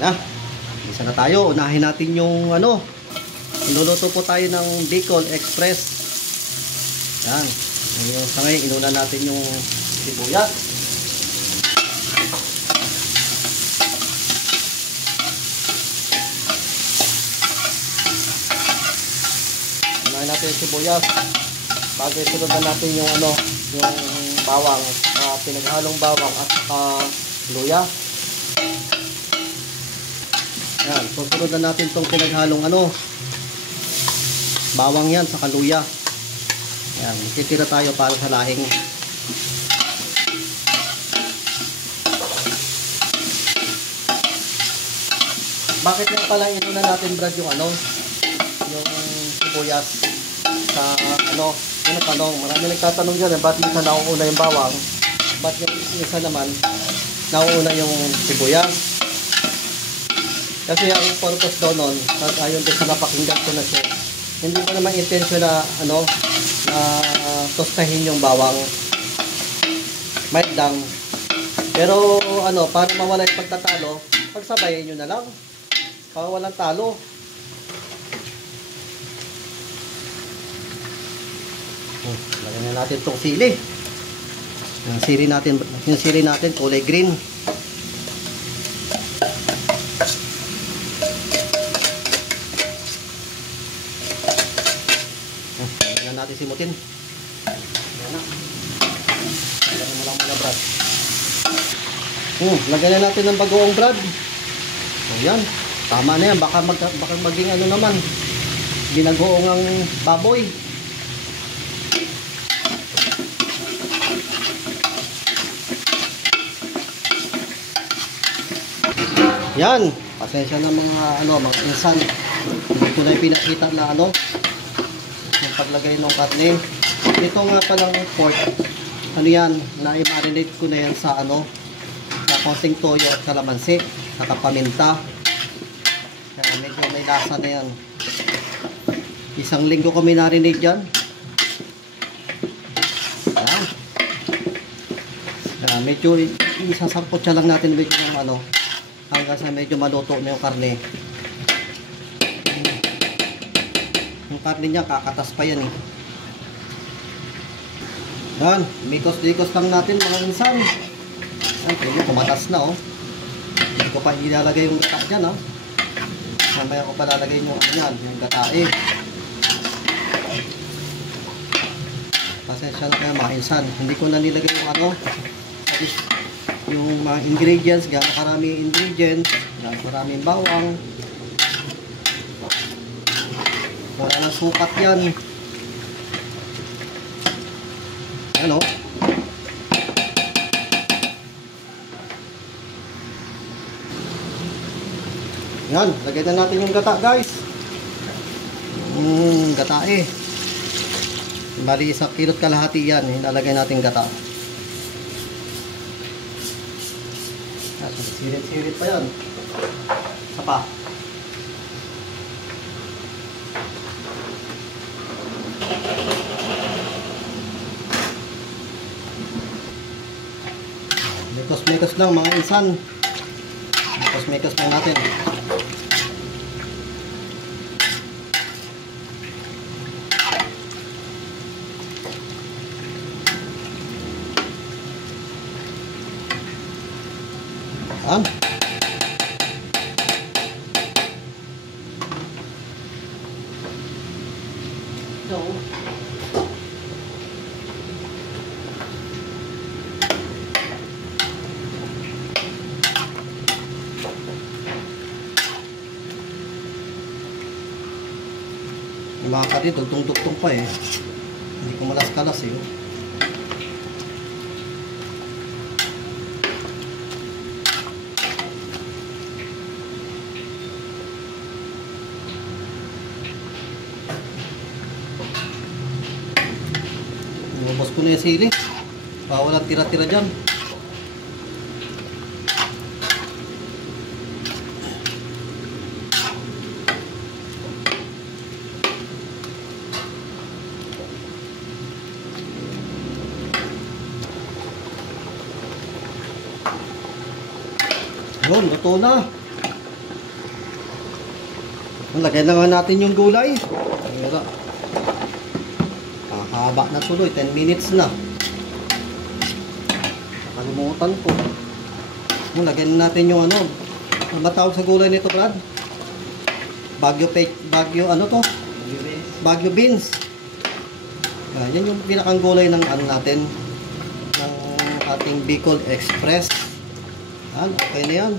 Na, isa na tayo. Unahin natin yung ano. Inuluto po tayo ng Bicol Express. Yan. Sa ngayon, inuna natin yung sibuyas. Unahin natin yung sibuyas. Bago isunod natin yung ano, yung bawang, pinaghalong bawang at luya. Yan, susunod na natin itong pinaghalong ano, bawang yan sa luya. Yan, titira tayo para sa lahing. Bakit nga pala inuna natin, Brad, yung ano, yung sibuyas sa ano, yun ang tanong. Marami nagtatanong dyan, ba't minsan nauuna yung bawang, ba't yung isa naman nauuna yung sibuyas. Kasi ang purpose daw nun, ayon din sa napakinggan ko na siya, hindi ko naman intention na ano, tostahin yung bawang, mild lang. Pero ano, para mawala yung pagtatalo, pagsabayin nyo na lang para walang talo. Lagyan na natin itong sili. Yung sili natin kulay green. Lagyan natin simutin. Ayan na. Lagyan mo lang muna, Brad. Lagyan na natin ng bagoong, Brad. Ayan. Tama na yan. Baka maging ano naman, binagoong ang baboy. Yan, pasensya na mga insan. Hindi ko na pinakita na ano, yung paglagay ng karne. Ito nga palang pork, ano yan, na-marinate ko na yan sa ano, sa konting toyo at kalamansi, saka paminta. Kaya medyo may lasa na yan. Isang linggo ko marinate dyan. Yan. Medyo isasangkot siya lang natin medyo ng ano, hanggang sa medyo maluto na yung karne. Yung karne niya kakatas pa yan eh. Yan, mikos-likos lang natin mga insan. Yan, medyo kumatas na oh. Hindi ko pa ilalagay yung gata dyan oh. Mamaya ko pa lalagay yung ano yan, yung gatae. Pasensya na kayo mga insan, hindi ko na nilagay yung ano, yung mga ingredients, gano'ng karaming ingredients, gano'ng karaming bawang. Wala na sukat yan. Ano? Yan, lagyan na natin yung gata, guys. Gata eh. Bali, 1 kilot kalahati yan. Hinalagay natin gata. Sirit-sirit pa yan. Isa pa. Mekos-mekos lang mga insan. Mekos-mekos lang natin. Yan. Yung mga kati, tugtong-tugtong pa eh. Hindi ko malas-kalas eh. Ubos ko na yung sili. Walang tira-tira dyan. Yun, luto na. Lagyan na nga natin yung gulay. Pero, haba na tuloy. 10 minutes na. Nakalimutan ko. Lagyan natin yung ano. Ano ba tawag sa gulay nito, Brad? Baguio ano to? Baguio beans. Yan yung pinakang gulay ng ano natin. Ng ating Bicol Express. Yan, okay na yan.